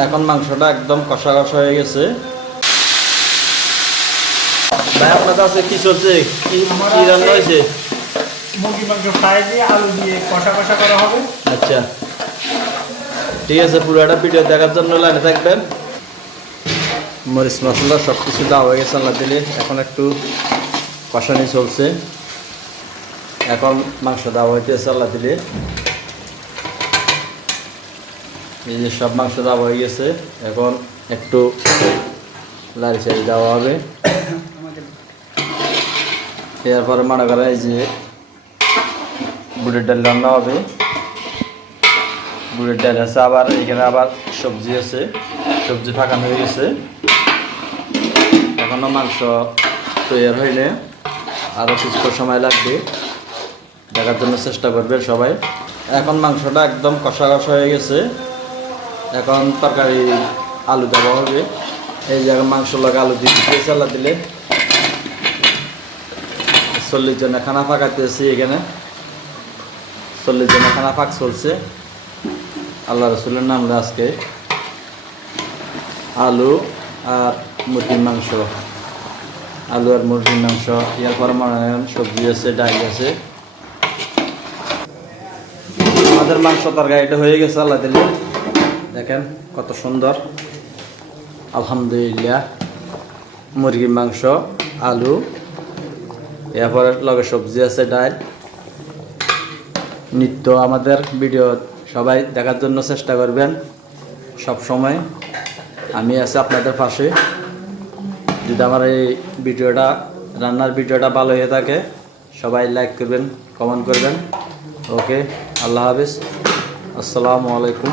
এখন মাংসটা একদম কষা কষা হয়ে গেছে। ভাই আপনার কাছে কি চলছে, কি কি রান্না হয়েছে? মুরগি মাংস ফ্রাই দিয়ে আলু দিয়ে কষা কষা করা হবে। আচ্ছা ঠিক আছে, পুরোটা ভিডিও দেখার জন্য লাইনে থাকবেন। মরিচ মশলা সব কিছু দেওয়া হয়ে গেছে আল্লাহ দিলে। এখন একটু কষানি চলছে। এখন মাংস দেওয়া হইতেছে আল্লাহ দিলে। এই যে সব মাংস দেওয়া হয়ে গেছে। এখন একটু লাড়ি চাড়ি দেওয়া হবে। এরপরে মনে করা এই যে বুটের ডাল রান্না হবে। বুটের ডাল আছে, আবার এখানে আবার সবজি আছে, সবজি ফাঁকানো হয়ে গেছে। এখনও মাংস তৈরি হইলে আরও কিছু সময় লাগবে, দেখার জন্য চেষ্টা করবে সবাই। এখন মাংসটা একদম কষা কষা হয়ে গেছে। এখন তরকারি আলু দেওয়া হবে। এই জায়গায় মাংস লাগে আলু দিয়ে চালা দিলে 40 জনে খানা পাকাতেছি। এখানে 40 জনে খানা পাক চলছে। আল্লাহ রসুলের নাম আজকে আলু আর মুরগির মাংস, আলু আর মুরগির মাংস। এরপরে মনে হয় সবজি আছে, ডাল আছে। আমাদের মাংস তরকারিটা হয়ে গেছে আল্লাহ দিলে। দেখেন কত সুন্দর, আলহামদুলিল্লাহ। মুরগির মাংস, আলু, এরপরে লগে সবজি আছে, ডাল। নিত্য আমাদের ভিডিও সবাই দেখার জন্য চেষ্টা করবেন। সব সময় আমি আছি আপনাদের পাশে। যদি আমার এই ভিডিওটা, রান্নার ভিডিওটা ভালো হয়ে থাকে, সবাই লাইক করবেন, কমেন্ট করবেন। ওকে, আল্লাহ হাফিজ, আসসালামু আলাইকুম।